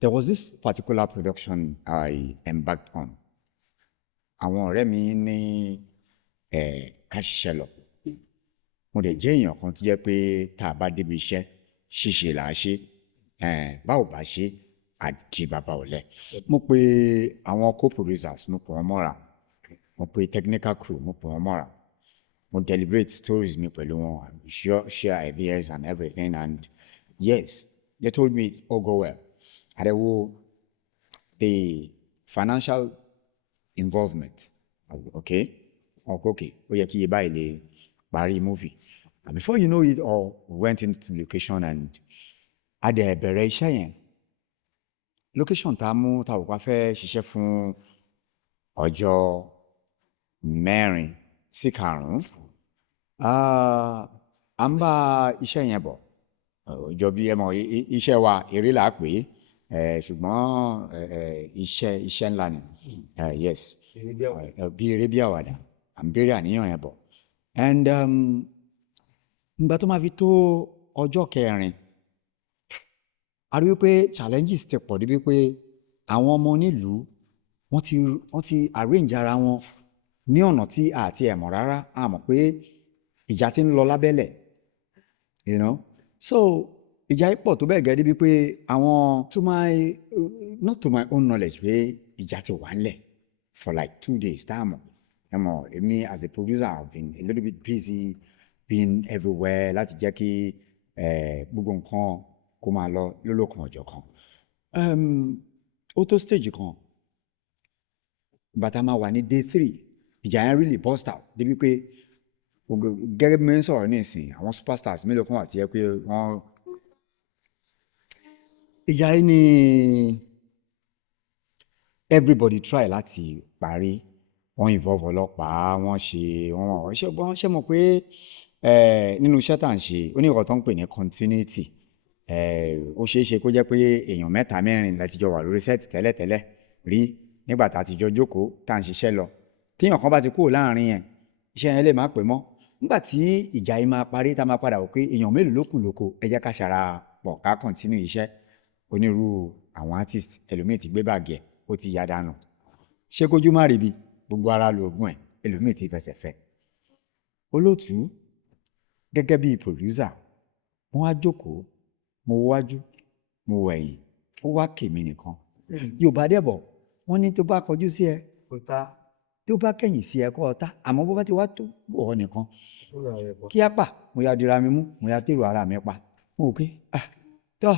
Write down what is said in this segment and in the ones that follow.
There was this particular production I embarked on. Àwọn ọ̀rẹ́ mi ní ká ṣiṣẹ́ lọ. Mo dẹ̀ jẹ́ èèyàn kan tó jẹ́ pé tá a bá débi iṣẹ́ ṣíṣe là á ṣe, báwo bá ṣe àdì bàbá ọ̀lẹ. Mo pe àwọn co-producers, mo pè wọ́n mọ́ra. Mo pe technical crew, mo pè wọ́n mọ́ra. Mo deliberate stories mi pẹ̀lú wọn, share ideas and everything, and yes, they told me it all go well. Àdẹ̀wò the financial involvement, okay, ó yẹ kí iye báyìí lè parí movie. And before you know it all, we went into the location and a dẹ̀ bẹ̀rẹ̀ iṣẹ́ yẹn. Location tá a mú tá a wò pa fẹ́ ṣiṣẹ́ fún ọjọ́ 4 sí 5. À ń bá iṣẹ́ yẹn bọ̀. Ọjọ́ bí ẹ mọ̀ iṣẹ́ wa eré là á pè é, ṣùgbọ́n iṣẹ́ ńlá ni. Yes, bí eré bí àwàdà, à ń bèrè àníyàn yẹn bọ̀. And nígbà tó máa fi tó ọjọ́ 4, a rí wípé challenges ti pọ̀ débi pé àwọn ọmọ onílùú wọ́n ti arrange ara wọn ní ọ̀nà tí a ti ẹ̀ mọ̀ rárá. A mọ̀ pé ìjà ti ń lọ lábẹ́lẹ̀, you know. So ìjà yìí pọ̀ tó bẹ́ẹ̀ gẹ́ débi pé àwọn not to my own knowledge pé ìjà ti wà ńlẹ̀ for like 2 days táàmù. Ẹ mọ̀, èmi as a producer I've been a little bit busy, been everywhere láti jẹ́ kí gbogbo nǹkan kó máa lọ lólókan ọjọ́ kan. Ó tó stage kan, bàtà máa wà ní day 3, ìjà yẹn really burst out débi pé gẹ́gẹ́ bí mo ń sọ̀rọ̀ ní ìsìn, àwọn superstars mélòó kan wà tí yẹ pé wọ́n. Ìjà yìí ni everybody try láti parí. Wọ́n involve ọlọ́pàá, wọ́n ṣe mọ̀ pé nínú iṣẹ́ tá à ń ṣe ó ní nǹkan tó ń pè ní continuity. Ó ṣeé ṣe kó jẹ́ pé èèyàn 3-4 láti jọ wà lórí set tẹ́lẹ̀tẹ́lẹ̀ rí nígbà tá a ti jọ jókòó tá à ń ṣiṣẹ́ lọ. Tí èèyàn kan bá ti kúrò láàrin yẹn, iṣẹ́ yẹn lè má pè mọ́. Nígbà tí ìjà yìí máa parí, tá a máa padà wò pé èèyàn mélòó ló kù lóko, ẹ jẹ́ ká ṣara pọ̀ ká continue iṣẹ́. Onírúurú àwọn artist, ẹlòmíì ti gbé báàgì ẹ̀, ó ti yá dànù. Ṣé kójú má rí bi? Gbogbo ara lóògùn ẹ̀, ẹlòmíì ti fẹsẹ̀ fẹ́. Olóòtú gẹ́gẹ́ bí producer, wọ́n á jókòó, mo wájú, mo wẹ̀yìn, ó wá kèmí nìkan. Yorùbá dẹ̀ bọ̀, wọ́n ní tó bá kọjú sí ẹ kó tá, tó bá kẹ̀yìn sí ẹ kó ọ̀tá, àmọ́ bó bá ti wá tó bọ̀ nìkan. Kí á pa, mo ya dira mi mú, mo ya tèrò ara mi pa. Mo rò pé tọ́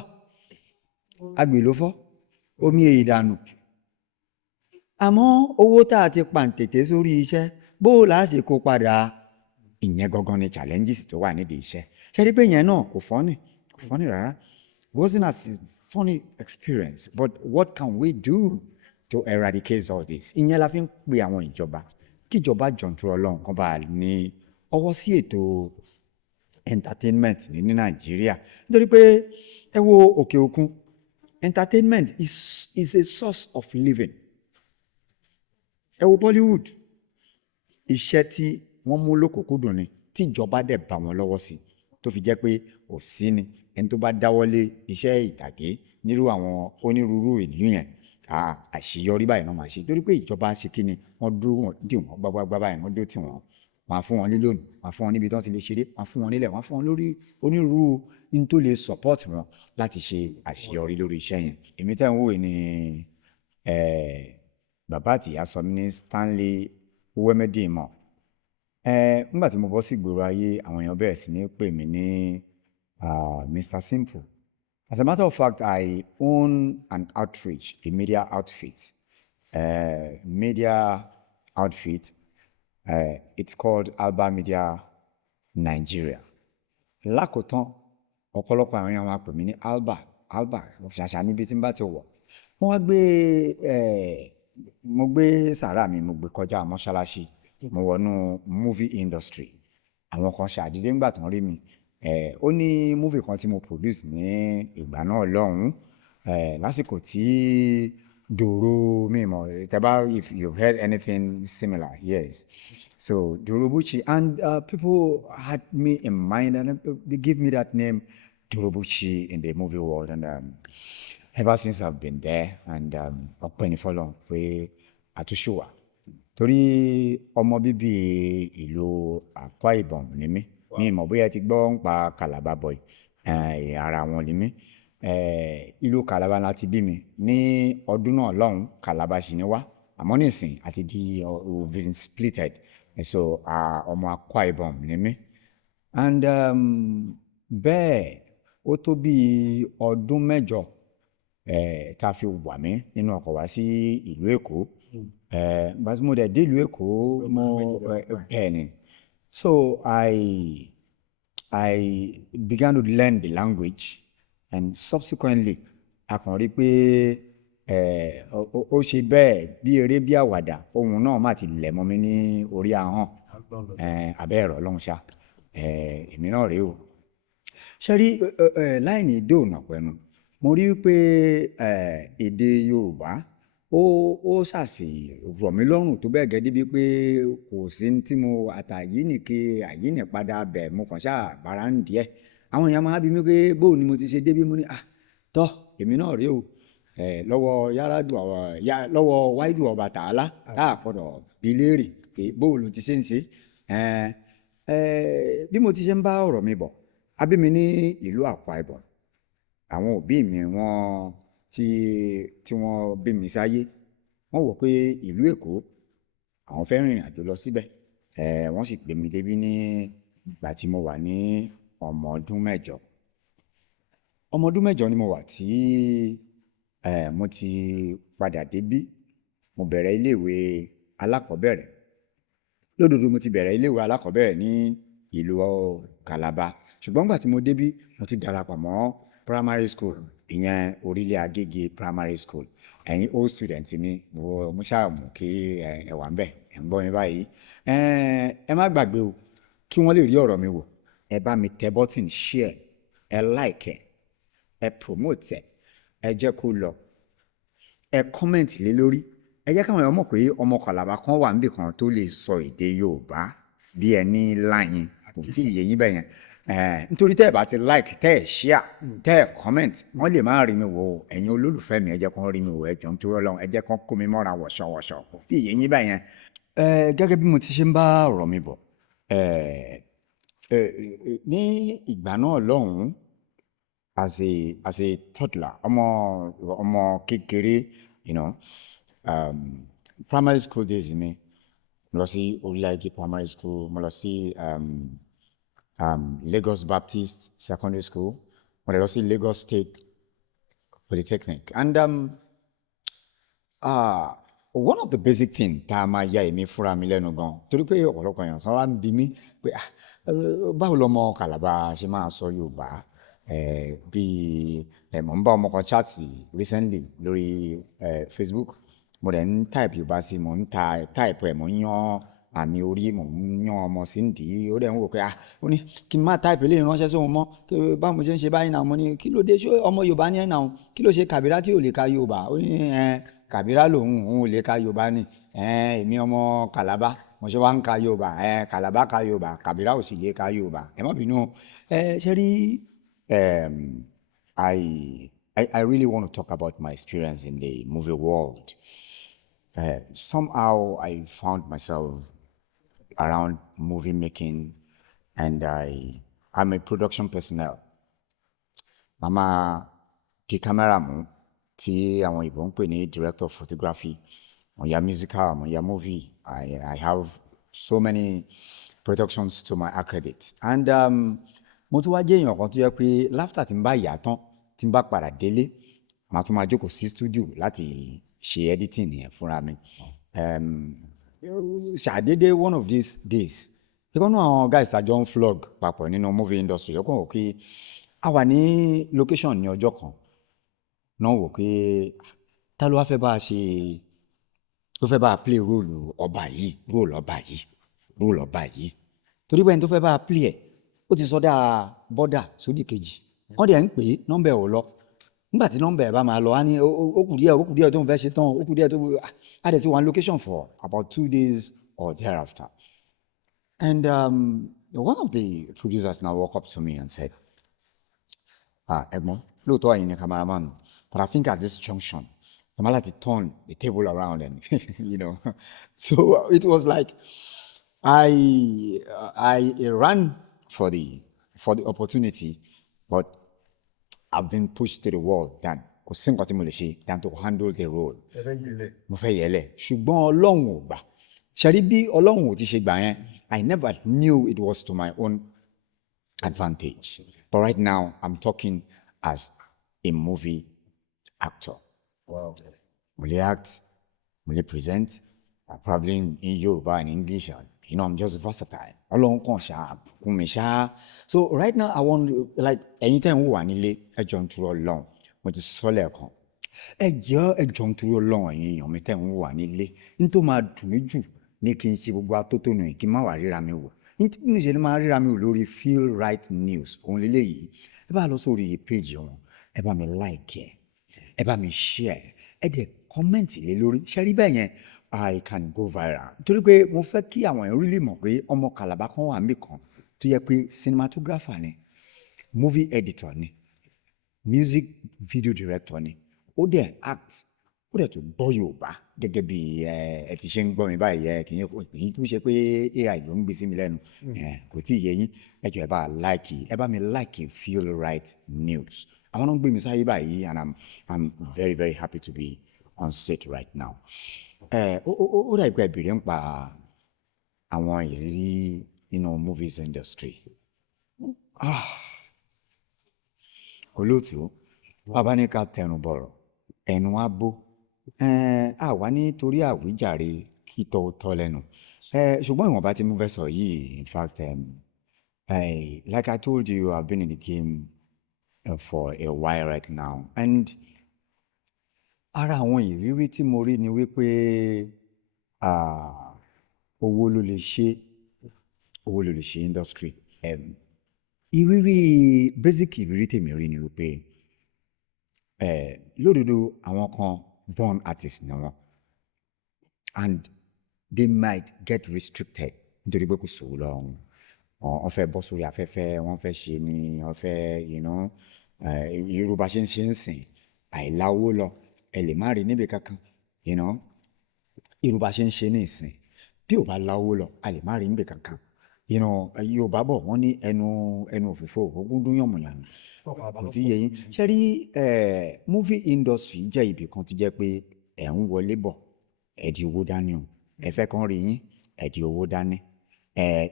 agbè ló fọ́, omi èyí dànù. Àmọ́ owó tá a ti pàǹtẹ̀tẹ̀ sórí iṣẹ́, bó la ṣe kó padà, ìyẹn gangan ni challenges tó wà nídìí iṣẹ́. Ṣé rí pé ìyẹn náà kò funny rárá. It wasn't as a funny experience, but what can we do to eradicate all this? Ìyẹn la fi ń pe àwọn ìjọba, kí ìjọba jọ̀ǹtò Ọlọ́run kan bá ní ọwọ́ sí ètò entertainment ní Nàìjíríà. Nítorí pé ẹ wo òkè òkun, entertainment is a source of living. Ẹ wo Bollywood, iṣẹ́ tí wọ́n mú lókùnkúndùn ni, tí ìjọba dẹ̀ bá wọn lọ́wọ́ sí, tó fi jẹ́ pé kò sí ni ẹni tó bá dáwọ́lé iṣẹ́ ìtàgé nírú àwọn onírúurú ìlú yẹn, àṣeyọrí báyìí náà máa ṣe. Torí pé ìjọba ṣe kí ni, wọ́n dúró wọn dì wọ́n gbágbágbá báyìí, wọ́n dúró tì wọ́n, wọ́n á fún wọn ní lónìí, wọ́n á fún wọn níbi tí wọ́n ti lè ṣeré, wọ́n á fún wọn nílẹ̀, wọ́n á fún wọn lórí onírúurú in tó lè support wọn láti ṣe àṣeyọrí lórí iṣẹ́ yẹn. Èmi tẹ́ ń wò ní bàbá àtìyá sọ ní Stanley Owemedimo. Nígbà tí mo bọ́ sí ìgboro ayé, àwọn èèyàn bẹ̀rẹ̀ sí ní pè mí ní Mr. Simple. As a matter of fact, I own an outreach, a media outfit. It's called Alba Media Nigeria. Lákòótán, ọ̀pọ̀lọpọ̀ àwọn èèyàn máa pè mí ní Alba, ṣàṣà níbi tí n bá ti wọ̀. Wọ́n wá mo gbé sàárà mi, mo gbé kọjá mọ́ṣáláṣí, mo wọnú movie industry. Àwọn kan ṣàdédé ńgbà tán rí mi. Ó ní movie kan tí mo produce ní ìgbà náà lọ́hùn-ún, lásìkò tí Doro mímọ̀ tẹ́bá, if you've heard anything similar, yes. So Dorobuchi, and people had me in mind and they give me that name Dorobuchi in the movie world. And ever since I've been there, and ọpẹ́ ní fọ́lọ́run pé àtúnṣe wà torí ọmọ bíbí ìlú Akwa Ibom ni mí mi ì mọ̀ bóyá ẹ ti gbọ́ ń pa Calabar boy ara wọn ni mí ìlú Calabar la ti bí mi ní ọdún náà lọ́hùn Calabar sì ni wá àmọ́ nísìn àti di we've been splitted so ọmọ Akwa Ibom ni mí and bẹ́ẹ̀ ó tó bí ọdún mẹ́jọ tá a fi wà mí nínú ọkọ̀ wá sí ìlú Èkó bá tí mo dẹ̀ dé ìlú Èkó mo bẹ́ẹ̀ ni so I began to learn the language and subsequently a kàn rí pé ó ṣe bẹ́ẹ̀ bí eré bí àwàdà ohun náà má ti lẹ̀ mọ́ mi ní orí ahọ́n abẹ́ ẹ̀rọ ọlọ́run ṣá èmi náà rèé o ṣe rí láì ní dóònà pẹ̀lú mo rí pé èdè Yorùbá ó ṣàṣì rọ̀ mí lọ́rùn tó bẹ́ẹ̀ gẹ́gẹ́ bí pé kò sí tí mo àtàyínìke àyínìpadà bẹ̀ mo kàn ṣáà bára ń díẹ̀ àwọn èèyàn máa bí mi pé bóun ni mo ti ṣe débí mo ní tọ́ èmi náà rèé o lọ́wọ́ lọ́wọ́ wáìdù ọba tààlà tá a gbọ́dọ̀ bí léèrè pé bóun ló ti ṣe ń ṣe bí mo ti ṣe ń bá ọ̀rọ̀ mi bọ̀ a bí mi ní ìlú Akwa Ibom àwọn òbí mi wọ́n tí wọ́n bí mi sáyé wọ́n wò pé ìlú Èkó àwọn fẹ́ rìnrìn àjò lọ síbẹ̀ wọ́n sì gbé mi débí ní ìgbà tí mo wà ní ọmọ ọdún mẹ́jọ ni mo wà tí mo ti padà débí mo bẹ̀rẹ̀ iléèwé alákọ̀ọ́bẹ̀rẹ̀ lódodo mo ti bẹ̀rẹ̀ iléèwé alákọ̀ọ́bẹ̀rẹ̀ ní ìlú Calabar ṣùgbọ́n nígbà tí mo débí mo ti darapọ̀ mọ́ primary school ìyẹn Orílẹ̀ Agége primary school ẹ̀yin old student mi mo ṣáà mú kí ẹ wà ń bẹ̀ ẹ ń gbọ́ mi báyìí ẹ má gbàgbé o kí wọ́n lè rí ọ̀rọ̀ mi wò ẹ bá mi tẹ button share ẹ like ẹ promote ẹ jẹ́ kó lọ ẹ comment lé lórí ẹ jẹ́ káwọn èèyàn mọ̀ pé ọmọ Calabar kan wà níbì kan tó lè sọ èdè Yorùbá bí ẹni láyìn kò tí ì yé yín bẹ́ẹ̀ yẹn nítorí tẹ́ ẹ bá ti like tẹ́ ẹ share tẹ́ ẹ comment wọ́n lè má rí mi wò ẹ̀yin olólùfẹ́ mi ẹ jẹ́ kán rí mi wò ẹ jọ̀ọ́ nítorí Ọlọ́run ẹ jẹ́ kán kó mi mọ́ra wọ̀ṣọ̀wọ̀ṣọ̀ kò tí ì yé yín bẹ́ẹ̀ yẹn gẹ́gẹ́ bí mo ti ṣe ń bá ọ̀rọ̀ mi bọ̀ ní ìgbà náà lọ́hùn-ún as a toddler ọmọ kékeré primary school days mi mo lọ sí Orílẹ̀ Agége primary school mo lọ sí Lagos Baptist secondary school mo lọ sí Lagos State Polytechnic and one of the basic thing tá a máa ya èmi fúnra mi lẹ́nu gan torí pé ọ̀pọ̀lọpọ̀ èèyàn sọ wá ń bi mí pé báwo lọmọ Calabar ṣe máa sọ Yorùbá bíi mo ń bá ọmọ kan chat recently lórí Facebook mo dẹ̀ ń type Yorùbá sí mo ń type ẹ̀ mo ń yan àmì orí mo ń yan ọmọ sí ń dì í ó dẹ̀ ń wò pé ó ní kí n má type eléyìí ránṣẹ́ sóhun mọ́ báwo mo ṣe ń ṣe báyìí náà mo ní kí ló dé ṣé ọmọ Yorùbá ní ẹ̀ náà kí ló ṣe Kàbírá tí ò lè ka Yorùbá ó ní Kàbírá lòun ò lè ka Yorùbá ni èmi ọmọ Calabar mo ṣe wá ń ka Yorùbá Calabar ka Yorùbá Kàbírá ò sì lè ka Yorùbá ẹ má bínú ṣe rí I really want to talk about my experience in the movie world. Somehow I found myself around movie making and I'm a production personnel. Mama di camera mu tí àwọn ìbò ń pè ní director of photography, mo ya musical, mo ya movie. I have so many productions to my accredit. And mo tún wá jẹ́ èèyàn kan tó yẹ pé láfítà tí n bá yà tán tí n bá padà délé màá tún máa jókòó sí studio láti ṣe editing yẹn fúnra mi ṣàdédé one of these days ìkànnì àwọn guys àjọ ń vlog papọ̀ nínú movie industry ọkàn wò pé a wà ní location ní ọjọ́ kan náà wò pé ta ló wá fẹ́ bá a ṣe tó fẹ́ bá a play role ọba yìí torí bẹ́ẹ̀ ni tó fẹ́ bá a play ẹ̀ ó ti sọdá bọ́dà sódì kejì wọ́n dẹ̀ ń pè é nọ́mbà ẹ̀ ò lọ nígbà tí nọ́mbà ẹ̀ bá máa lọ á ní ó kù díẹ̀ tó ń fẹ́ ṣe tán ó kù díẹ̀ tó a dẹ̀ ti wà ní location for about 2 days or thereafter and one of the producers now walked up to me and said ẹ̀gbọ́n lóòótọ́ ẹ̀yin ni cameraman But I think at this junction, I'm allowed to turn the table around and, So it was like, I ran for the opportunity, but I've been pushed to the wall than kò sí nǹkan tí mo lè ṣe than to handle the role. Mo fẹ́ yẹlẹ̀ ṣùgbọ́n Ọlọ́run ò gbà. Ṣẹ́rí bí Ọlọ́run ò ti ṣe gbà yẹn, I never knew it was to my own advantage. But right now, I'm talking as a movie actor. Wow. Mo lè act, mo lè present, probably in Yoruba and English. I'm just versatile. Ọlọ́run kàn ṣá kún mi ṣá. So right now, I want ẹ̀yin tẹ́ ń wò wá nílé ẹ jọ̀ọ́ nítorí Ọlọ́run. Mo ti sọ lẹ́ẹ̀kan. Ẹ jọ̀ọ́ nítorí Ọlọ́run ẹ̀yin èèyàn mi tẹ́ ń wò wá nílé. N tó máa dùn mí jù ní kí n ṣe gbogbo atótónu yìí kí n má wá ríra mi wò. N tí mo ṣe ni máa ríra mi wò lórí Feel Right News òun lélẹ́yìí. Ẹ bá lọ sórí page wọn, ẹ bá mi like ẹ bá mi share ẹ dẹ̀ comment lé lórí. Ṣé rí bẹ́ẹ̀ yẹn? I can go viral. Nítorí pé mo fẹ́ kí àwọn èèyàn really mọ̀ pé ọmọ Calabar kan wà níbì kan tó yẹ pé cinematographer ni, movie editor ni, music video director ni, ó dẹ̀ act, ó dẹ̀ tún gbọ́ Yorùbá gẹ́gẹ́ bí ẹ ti ṣe ń gbọ́ mi báyìí kì í tún ṣe pé AI ló ń gbé sí mi lẹ́nu kò tí ì yé yín ẹ jọ̀ọ́ ẹ bá mi like Feel Right News. Àwọn náà ń gbé mi sáyé báyìí and I'm very very happy to be on set right now. Ó dà ìgbà ìbéèrè ń pa àwọn ìrírí nínú movies industry. Olóòtú, bàbá ní ká tẹnu bọ̀rọ̀, ẹnu á bó. Àwa nítorí àwíjàre kí tọ́ tọ́ lẹ́nu. Ṣùgbọ́n ìwọ̀nba tí mo fẹ́ sọ yìí, in fact, like I told you, I've been in the game for a while right now. And ara àwọn ìrírí tí mo rí ni wípé owó ló lè ṣe industry. Basic ìrírí tèmi rí ni wípé lódodo àwọn kan born artist ni wọn and they might get restricted nítorí pé kò sówó lọ́wọ́ wọn fẹ́ bọ́ sórí afẹ́fẹ́ wọ́n fẹ́ ṣe ni wọ́n fẹ́ Yorùbá ṣe ń sìn àìláwó lọ ẹ lè má rí níbi kankan Yorùbá ṣe ń ṣe ní ìsìn bí ò bá láwó lọ a lè má rí níbi kankan Yorùbá bọ̀ wọ́n ní ẹnu òfìfo ogún dún yànmùyànmù kò tí yẹ yín ṣe rí movie industry jẹ́ ibì kan tó jẹ́ pé ẹ̀ ń wọlé bọ̀ ẹ̀ di owó dání o ẹ fẹ́ kàn rí yín ẹ̀ di owó dání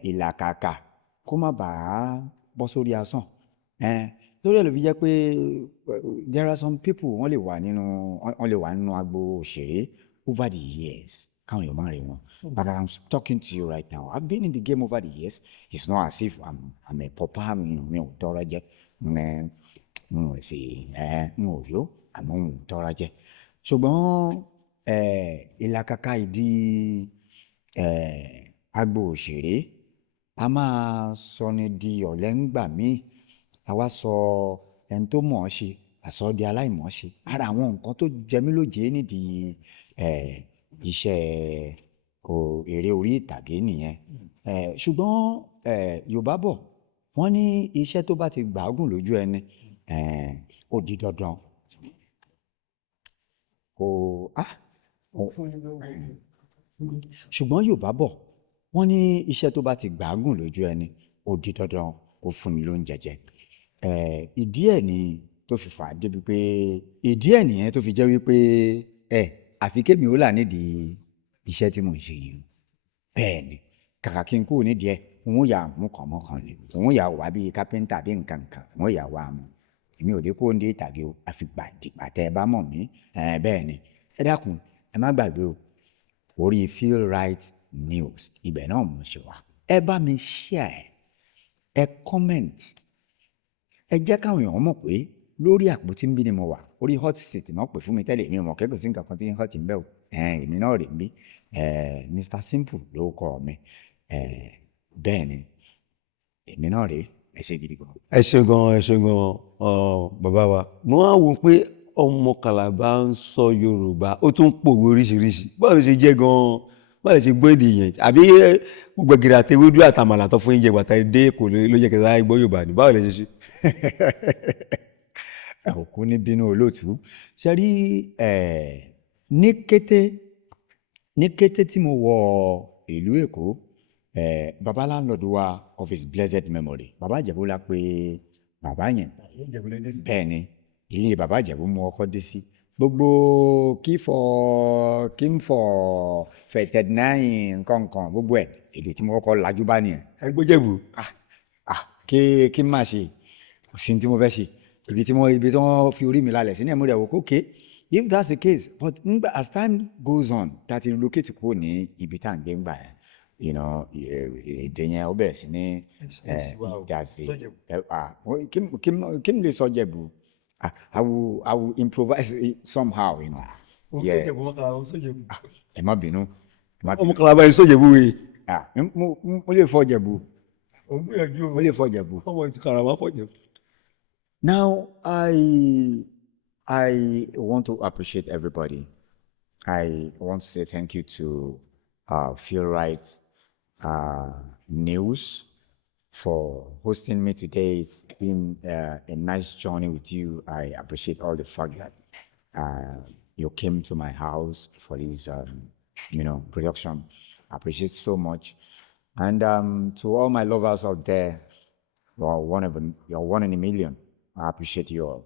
ìlàkàkà kó má bàa bọ́ sórí asán torí ẹ̀ ló fi jẹ́ pé there are some people wọ́n lè wà nínú agbo òṣèré over the years káwọn èèyàn máa rí wọn. But I'm talking to you right now. I've been in the game over the years. It's not as if I'm a pauper, mi ò tọrọ jẹ. Mo ò yó, àmọ́ mo ò tọrọ jẹ. Ṣùgbọ́n ìlàkàkà ìdí agbo òṣèré a máa sọ ni di ọ̀lẹ ńgbà míì. A wá sọ ẹni tó mọ̀ ọ́ ṣe àsọ di aláìmọ̀ ṣe. Ara àwọn nǹkan tó jẹ mí lóje nídìí iṣẹ́ eré orí ìtàgé nìyẹn. Ṣùgbọ́n Yorùbá bọ̀ wọ́n ní iṣẹ́ tó bá ti gbàágùn lójú ẹni ó di dandan ṣùgbọ́n Yorùbá bọ̀ wọ́n ní iṣẹ́ tó bá ti gbàágùn lójú ẹni ó di dandan kó fún ni lóúnjẹ jẹ. Ìdí ẹ̀ ni tó fi fà á débi pé ìdí ẹ̀ nìyẹn tó fi jẹ́ wípé àfi kémi ó là nídìí iṣẹ́ tí mò ń ṣe yìí. Bẹ́ẹ̀ ni kàkà kí n kúrò nídìí ẹ̀ òun yà mú kànmọ́kàn lè òun yà wá bíi kápẹ́ńtà bíi nǹkan òun yà wá mú èmi ò dé kó ní ìtàgé o àfi gbàdìgbà tẹ́ ẹ bá mọ̀ mí bẹ́ẹ̀ ni ẹ dákun ẹ má gbàgbé o orí Feel Right News ibẹ̀ náà mo ṣe wá ẹ bá mi share ẹ comment ẹ jẹ́ káwọn èèyàn mọ̀ pé lórí àpótí ń bí ni mo wà orí hot seat náà pè fún mi tẹ́lẹ̀ èmi ò mọ̀ kẹ́kọ̀ọ́ sí nǹkan kan tí ń hot ń bẹ̀ o èmi náà rè ń bí Mr Simple ló kọ́ mi bẹ́ẹ̀ ni èmi náà rè ẹ ṣe gidi gan. ẹ ṣe gan bàbá wa mo á wò pé ọmọ Calabar ń sọ Yorùbá ó tún pòwe oríṣiríṣi báwo ló ṣe jẹ́ gan báwo ló ṣe gbọ́ èdè yẹn àbí gbogbo gírí àtẹwédú àtàmàlà tó fún yín jẹ gbàtà dé kò ló yẹ kẹta gbọ́ Yorùbá ni báwo ló ṣe ṣe. òkú ní bínú olóòtú ṣe rí ní kété tí mo wọ ìlú Èkó baba landlord wa of his blessed memory baba Ìjẹ̀bú la pé bàbá yẹn bẹ́ẹ̀ ni ilé bàbá Ìjẹ̀bú mo ọkọ dé sí gbogbo kí n fọ fẹ̀tẹ̀dínáyìn nǹkan gbogbo ẹ̀ èdè tí mo kọ́kọ́ lajú bá nìyẹn. ẹ gbọ́ Jẹ̀bú. Kí n máa ṣe kò sí ní tí mo fẹ́ ṣe ibi tí wọ́n fi orí mi lálẹ̀ sí ní ẹ̀mú rẹ̀ wò okay if that's the case but as time goes on that relocate kúrò ní ibi tá à ń gbé ń gbà yẹn èdè yẹn ó bẹ̀rẹ̀ sí ní kí n lè sọ Jẹ̀bú I will improvise it somehow Yes. ẹ má bínú. ọmọ Calabar yìí sọ Jẹ̀bú wẹ̀. mo lè fọ Jẹ̀bú. mo lè fọ Jẹ̀bú. ọmọ Calabar fọ Jẹ̀bú. Now, I want to appreciate everybody. I want to say thank you to Feel Right News for hosting me today. It's been a nice journey with you. I appreciate all the fact that you came to my house for this, production. I appreciate so much. And to all my lovers out there, you're one in a million. I appreciate you all.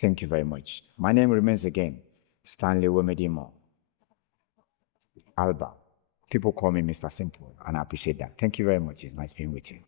Thank you very much. My name remains again, Stanley Wemedimo Alba. People call me Mr. Simple, and I appreciate that. Thank you very much. It's nice being with you.